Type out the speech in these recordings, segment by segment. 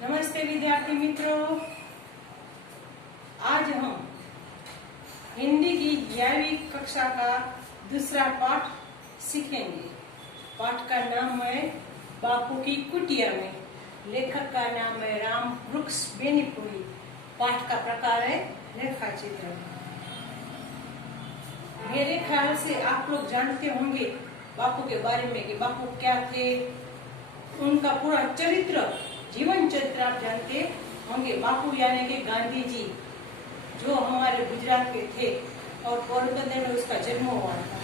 नमस्ते विद्यार्थी मित्रों, आज हम हिंदी की 11वीं कक्षा का दूसरा पाठ सीखेंगे। पाठ का नाम है बापू की कुटिया में। लेखक का नाम है राम वृक्ष बेनीपुरी। पाठ का प्रकार है रेखा चित्र। मेरे ख्याल से आप लोग जानते होंगे बापू के बारे में कि बापू क्या थे, उनका पूरा चरित्र, जीवन चरित्र आप जानते होंगे। बापू यानी कि गांधी जी, जो हमारे गुजरात के थे और पोरबंदर में उसका जन्म हुआ था।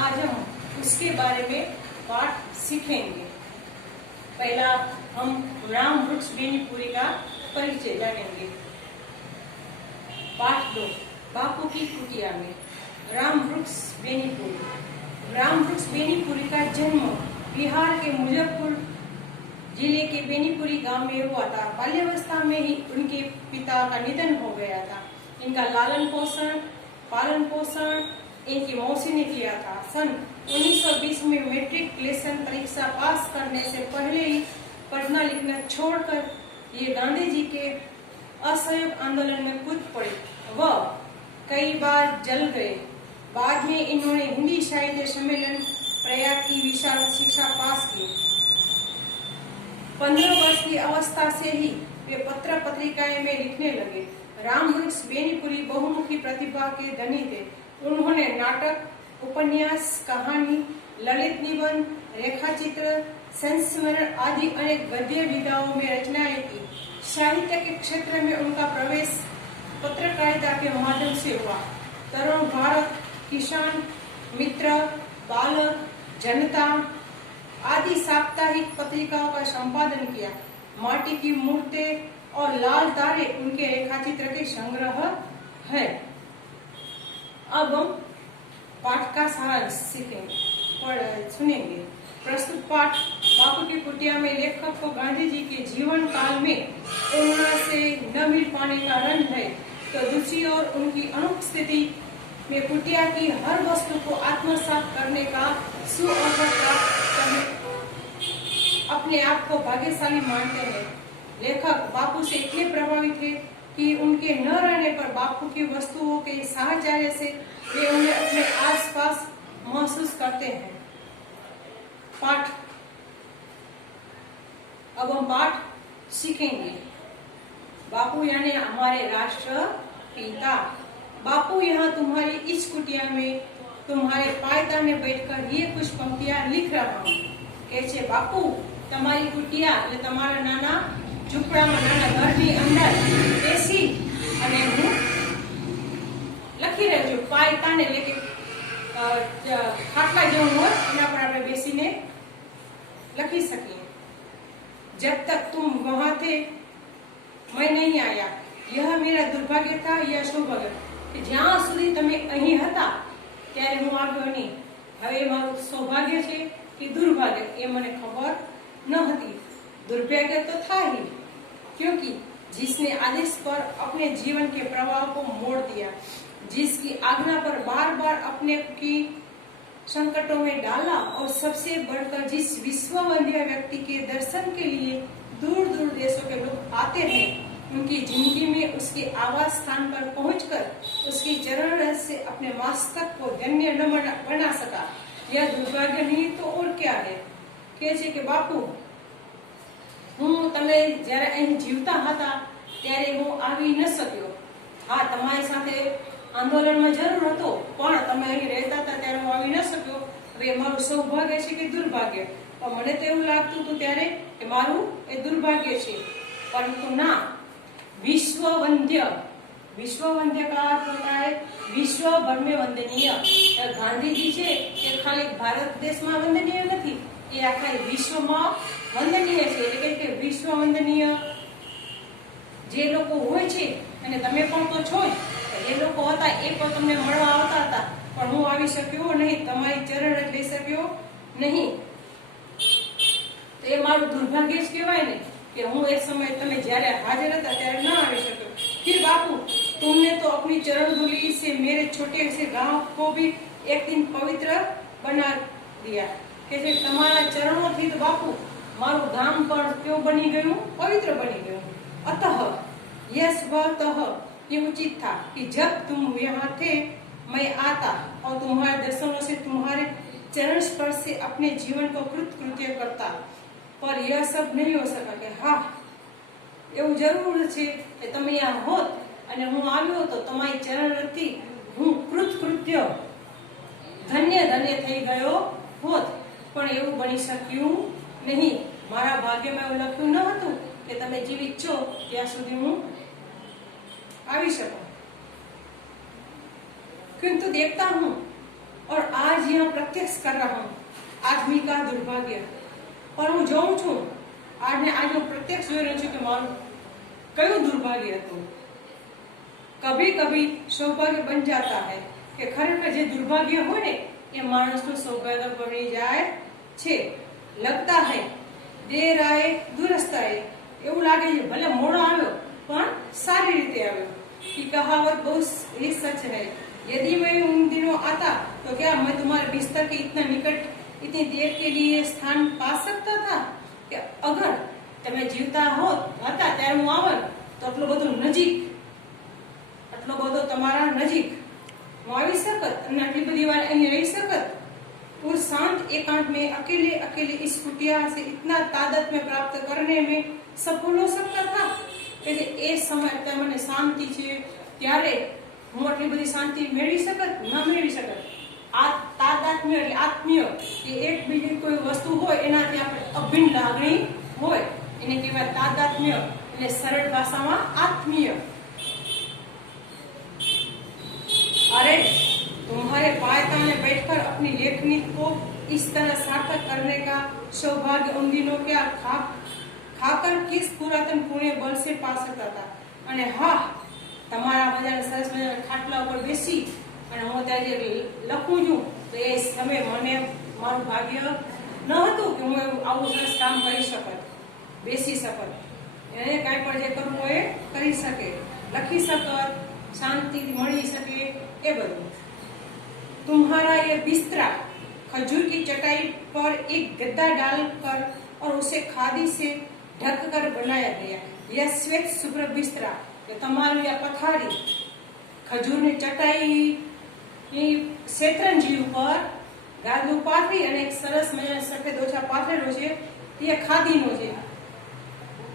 आज हम उसके बारे में पाठ सीखेंगे। पहला हम राम वृक्ष बेनीपुरी का परिचय जानेंगे। पाठ 2, बापू की कुटिया में। राम वृक्ष बेनीपुरी। राम वृक्ष बेनीपुरी का जन्म बिहार के मुजफ्फरपुर जिले के बेनीपुरी गांव में हुआ था। बाल्यावस्था में ही उनके पिता का निधन हो गया था। इनका पालन पोषण इनकी मौसी ने किया था। सन 1920 में मैट्रिकुलेशन परीक्षा पास करने से पहले ही पढ़ना लिखना छोड़कर ये गांधी जी के असहयोग आंदोलन में कूद पड़े। वह कई बार जल गए। बाद में इन्होंने हिंदी साहित्य सम्मेलन प्रयाग की विशाल शिक्षा पास की। 15 वर्ष की अवस्था से ही वे पत्र पत्रिकाएं में लिखने लगे। राम वृक्ष बेनीपुरी बहुमुखी प्रतिभा के धनी थे। उन्होंने नाटक, उपन्यास, कहानी, ललित निबंध, रेखाचित्र, संस्मरण आदि अनेक गद्य विधाओं में रचनाएं की। साहित्य के क्षेत्र में उनका प्रवेश पत्रकारिता के माध्यम से हुआ। तरुण भारत, किसान मित्र, बालक, जनता आदि साप्ताहिक पत्रिकाओं का संपादन किया। माटी की मूर्तें और लाल तारे उनके रेखाचित्र के संग्रह है। अब हम पाठ का सारांश सुनेंगे। प्रस्तुत पाठ बापू की कुटिया में लेखक को गांधी जी के जीवन काल में प्रेरणा से न मिल पाने का रंज है, तो दूसरी ओर उनकी अनुपस्थिति में कुटिया की हर वस्तु को आत्मसात करने का सुअवसर प्राप्त करने अपने आप को भाग्यशाली मानते हैं। लेखक बापू से इतने प्रभावित थे कि उनके न रहने पर बापू की वस्तुओं के साहचर्य से वे उन्हें अपने आसपास महसूस करते हैं। अब हम पाठ सीखेंगे। बापू यानी हमारे राष्ट्र पिता। बापू यहाँ तुम्हारी इस कुटिया में तुम्हारे पायदा में बैठकर ये कुछ पंक्तियां लिख रहा हूँ। कैसे बापू તમારી કુટિયા એટલે તમારા નાના ઝૂંપડામાં નાના ઘરની અંદર બેસી અને હું લખી રહ્યો છું। પાયતાન એટલે કે ખાટલા જેવું હોય એના પર આપણે બેસીને લખી શકીએ। जब तक तुम वहां थे मैं नहीं आया, यह मेरा दुर्भाग्य था या सौभाग्य। જ્યાં સુધી તમે અહીં હતા ત્યારે હું આવ્યો નહીં। હવે મારું સૌભાગ્ય છે કે દુર્ભાગ્ય એ મને ખબર न होती। दुर्भाग्य तो था ही, क्योंकि जिसने आदेश पर अपने जीवन के प्रवाह को मोड़ दिया, जिसकी आज्ञा पर बार बार अपने की संकटों में डाला और सबसे बढ़कर जिस विश्ववंद्य व्यक्ति के दर्शन के लिए दूर दूर देशों के लोग आते हैं, उनकी जिंदगी में उसके आवास स्थान पर पहुंचकर उसकी चरण रस से अपने मस्तक को धन्य न बना सका, यह दुर्भाग्य नहीं तो और क्या है। કહે છે કે બાપુ, હું તમે જ્યારે અહીં જીવતા હતા ત્યારે હું આવી ન શક્યો। હા, તમારી સાથે આંદોલનમાં જરૂર હતો, પણ તમે અહીં રહેતા હતા ત્યારે હું આવી ન શક્યો। હવે મારું સૌભાગ્ય છે કે દુર્ભાગ્ય? પણ મને તો એવું લાગતું હતું ત્યારે કે મારું એ દુર્ભાગ્ય છે, પરંતુ ના, विश्ववंद्य का अर्थ होता है विश्व भर में वंदनीय। गांधी जी છે એ ખાલી ભારત દેશમાં વંદનીય નથી, એ આખા વિશ્વમાં વંદનીય છે। એટલે કે વિશ્વ વંદનીય જે લોકો હોય છે, અને તમે પણ તો છો જ, એ લોકો હતા એ પણ તમને મળવા આવતા હતા, પણ હું આવી શક્યો નહીં, તમારી ચરણ લઈ શક્યો નહીં। તો એ મારું દુર્ભાગ્ય જ કહેવાય ને कि हूँ एक समय तमे જ્યારે हाजिर था ત્યારે न आ सको। फिर बापू, तुमने तो अपनी चरण धूलि से मेरे छोटे से गांव को भी एक दिन पवित्र बना दिया। કે જે તમારા ચરણોથી તો બાપુ मारू गाम पर क्यों बनी गયું पवित्र बनी गયું। अतः यह स्वतः ये उचित था कि जब तुम यहाँ थे मैं आता और तुम्हारे दर्शनों से तुम्हारे चरण स्पर्श से अपने जीवन को कृतकृत्य करता, पर यह सब नहीं हो सका कि हाँ એવું જરૂર છે કે તમે यहाँ હોત અને હું આવ્યો તો તમારી ચરણથી હું કૃતકૃત્ય ધન્ય ધન્ય થઈ ગયો હોત, પણ એવું બની શક્યું નહીં। મારા ભાગ્યમાં એવું લખ્યું ન હતું કે તમે જીવિત છો ત્યાં સુધી હું આવી શકું। किंतु देखता हूँ और आज यहाँ प्रत्यक्ष कर रहा हूँ आदमी का दुर्भाग्य, पर हूँ જોઉં છું आज હું प्रत्यक्ष જોઈ રહ્યો છું કે મારું કયું दुर्भाग्य હતું। कभी कभी सौभाग्य बन जाता है कि खरेखर जे दुर्भाग्य हो ने ये माणसનું સૌભાગ્ય બની જાય છે। लगता है देर आए दुरुस्त आए, એવું લાગે છે ભલે મોડો આવ્યો પણ સારી રીતે આવ્યો। कि कहावत बहुत ही सच है, यदि मैं उन दिनों आता तो क्या मैं तुम्हारे बिस्तर के इतना निकट इतनी देर के लिए स्थान पा सकता था? कि अगर તમે જીવતા હોત હતા ત્યારે હું આવત તો આટલો બધો નજીક, આટલો બધો તમારા નજીક હું આવી શકત અને આટલી બધી વાર અહીં રહી શકત। उस शांत एकांत में अकेले अकेले इस कुटिया से इतना तादाद में प्राप्त करने में सफल हो सकता था कि ए समय મને શાંતિ છે ત્યારે હું આટલી બધી શાંતિ મેળવી શકત ન મેળવી શકત। આ તાદાત્મ્ય એટલે આત્મીય કે એક બીજી કોઈ વસ્તુ હોય એનાથી આપણે અભિન્ન લાગણી હોય એને કહેવાય તાદાત્મ્ય, એટલે સરળ ભાષામાં આત્મીય। अरे तुम्हारे पायता में बैठकर अपनी लेखनी को इस तरह सार्थक करने का सौभाग्य उन दिनों क्या खाकर किस पुरातन पुण्य बल से पा सकता था। અને હા તમારા બધાને સરસ મજાના ખાટલા ઉપર બેસી અને હું ત્યારે જે લખું છું તો એ સમય મને મારું ભાગ્ય ન હતું કે હું આવું સરસ કામ કરી શકત, બેસી શકત, એને કાંઈ પણ જે કરવું હોય એ કરી શકે, લખી શકત, શાંતિથી મળી શકે એ બધું। तुम्हारा ये बिस्तरा खजूर की चटाई पर एक गद्दा डालकर और उसे खादी से ढककर बनाया गया। यह श्वेत शुभ्र बिस्तरा કે તમારી આ પથારી ખજૂરની ચટાઈ શેતરંજી ઉપર ગાદલું પાથરી અને એક સરસ મજાનો સફેદ ઓછા પાથરેલો છે એ ખાદીનો છે।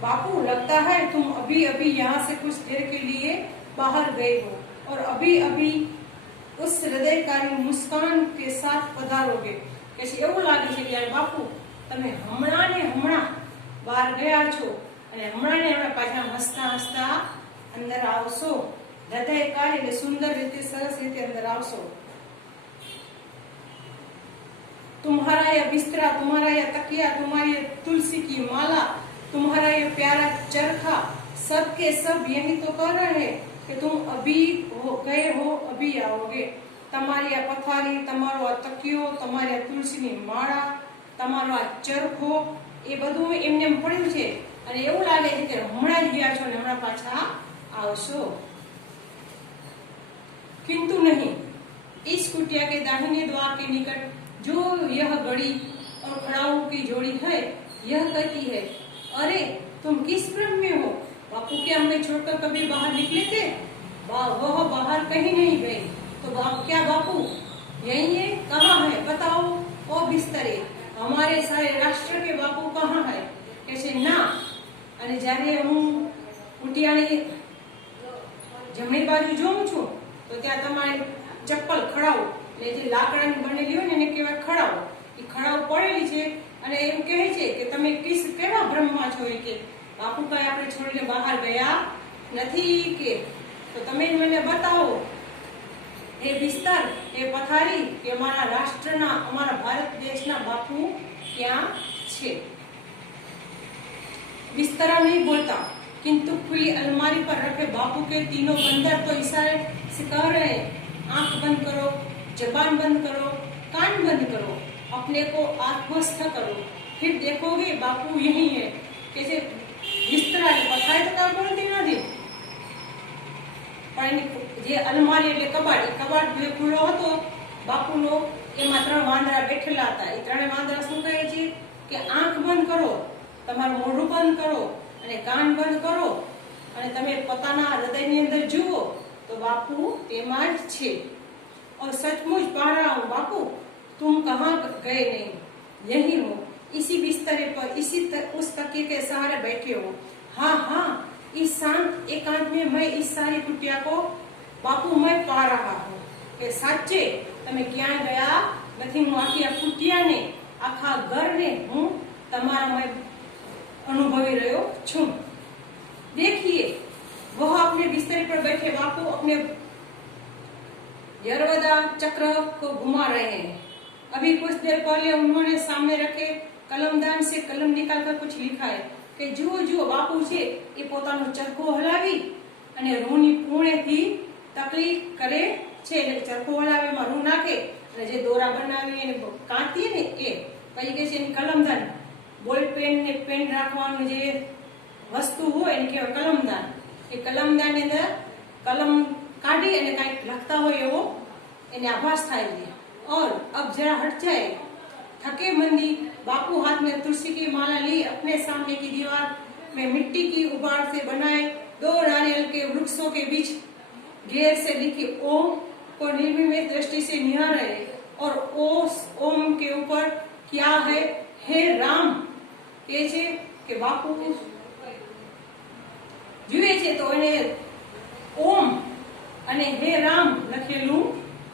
बापू लगता है तुम अभी अभी यहाँ से कुछ देर के लिए बाहर गए हो और अभी अभी उस हृदयकारी मुस्कान के साथ पधारोगे। कैसे એવું લાગે છે કે બાપુ તમે હમણાં ને હમણાં બહાર ગયા છો અને હમણાં ને હમણાં પાછા હસતા હસતા અંદર આવશો। હૃદયकारी એટલે સુંદર રીતે સરસ રીતે અંદર આવશો। तुम्हारा यह बिस्तरा, तुम्हारा यह तकिया, तुम्हारी यह तुलसी की माला, तुम्हारा यह प्यारा चरखा, सब के सब यही तो कर रहे हैं कि तुम अभी गए हो अभी आओगे। તમારી આ પથારી, તમારો આ તકિયો, તમારી આ તુલસીની માળા, તમારો આ ચરખો એ બધું એમને એમ પડ્યું છે અને એવું લાગે છે કે હમણાં જ ગયા છો ને હમણાં પાછા आवशो। किंतु नहीं, इस कुटिया के दाहिने द्वार के निकट जो यह गड़ी और खड़ाऊ की जोड़ी है यह कहती है, अरे तुम किस भ्रम में हो बापू, क्या हमें छोड़कर कभी बाहर निकले थे? वह बाहर कहीं नहीं गए तो क्या बापू यही है? कहाँ है बताओ ओ बिस्तरे, हमारे सारे राष्ट्र के बापू कहाँ है? कैसे ना। અને જ્યારે હું કુટિયાની જમણી બાજુ જોઉં છું તો ત્યાં તમારે ચપ્પલ ખડાવ એટલે જે લાકડાની બનેલી હોય ને એને કહેવાય ખડાવ, એ ખડાવ પડેલી છે અને એમ કહે છે કે તમે કેવા ભ્રમમાં છો કે બાપુ કઈ આપણે છોડીને બહાર ગયા નથી કે, તો તમે મને બતાવો એ વિસ્તાર એ પથારી કે અમારા રાષ્ટ્રના અમારા ભારત દેશના બાપુ ક્યાં છે। बिस्तरा नहीं बोलता किंतु खुली अलमारी पर रखे बापू के तीनों बंदर तो इशारे से कह रहे, आंख बंद करो, जबान बंद करो, कान बंद करो, अपने को आत्मस्थ करो, फिर देखोगे बापू यही है। कैसे बिस्तरा पथारी तो क्या बोलती नहीं પણ જે અલમારી એટલે કબાટ, એ કબાટ જે ખુલ્લો હતો બાપુનો એમાં 3 વાંદરા બેઠેલા હતા। એ 3 વાંદરા શું કહે છે કે આંખ બંધ કરો તમારું મોઢું બંધ કરો અને કાન બંધ કરો અને તમે પોતાના હૃદયની અંદર જુઓ તો બાપુ તેમાં જ છે। और सचमुच पा रहा हूँ बापू, तुम कहाँ गए नहीं, यही हो, इसी बिस्तरे पर उस तकिए के सहारे बैठे हो। हाँ हाँ, इस शांत एकांत में मैं इस सारी कुटिया को बापू मैं पा रहा हूँ કે સાચે તમે ક્યાં ગયા નથી। હું આખી આ કુટિયાને આખા ઘરને હું તમારામાં अनुभवी रहो छू। देखिए वह अपने बिस्तर पर बैठे बापू अपने यरवदा चक्र को घुमा रहे हैं। अभी कुछ देर पहले उन्होंने सामने रखे कलमदान से कलम निकालकर कुछ लिखा है कि जुओ जुओ बापू छे ए पोतानो चरखो हलावी अने रूनी पूणेथी तकली करे छे। એટલે ચરખો હલાવે માં રૂ નાખે અને જે દોરા બનાવી એને કાંતીએ ને એ પછી કે છે એની કલમદાન। બોલ પેન ને પેન રાખવાનું જે વસ્તુ હોય એને કહેવાય કલમદાન। એ કલમદાન ની અંદર કલમ काटी અને કાંઈક લખતા હોય એવો એને આભાસ થાય છે। और अब जरा हट जाए थके मंदी बापू हाथ में तुलसी की माला ली अपने सामने की दीवार में मिट्टी की उबाड़ से बनाए 2 नारियल के वृक्षों के बीच घेर से लिखी ओम को निर्विमय दृष्टि से निहार रहे और ओम के ऊपर क्या है हे राम के छे के बापू जुए छे तो એને ओम અને હે રામ લખેલું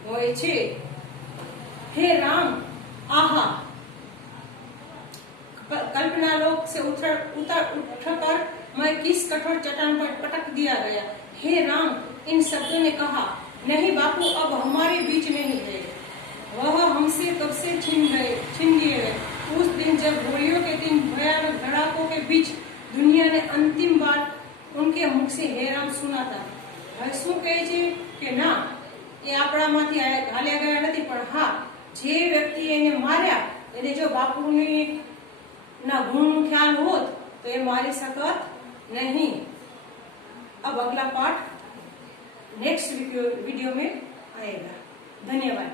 હોય છે। हे राम आहा, कल्पना लोक से उठकर मैं किस कठोर चट्टान पर पटक दिया गया। हे राम इन शब्दों ने कहा नहीं बापू अब हमारे बीच नहीं है, वह हमसे कब से छिन दिए गए। उस दिन जब होलियों के दिन भयानक धड़ाकों के बीच दुनिया ने अंतिम बार उनके मुख से हे राम सुना था। હવે શું કહે છે કે ના એ આપણામાંથી હાલ્યા ગયા નથી, પણ હા જે વ્યક્તિ એને માર્યા એને જો બાપુની ના ગુણનું ખ્યાલ હોત તો એ મારી શકત नहीं। अब अगला पार्ट नेक्स्ट वीडियो में आएगा। धन्यवाद।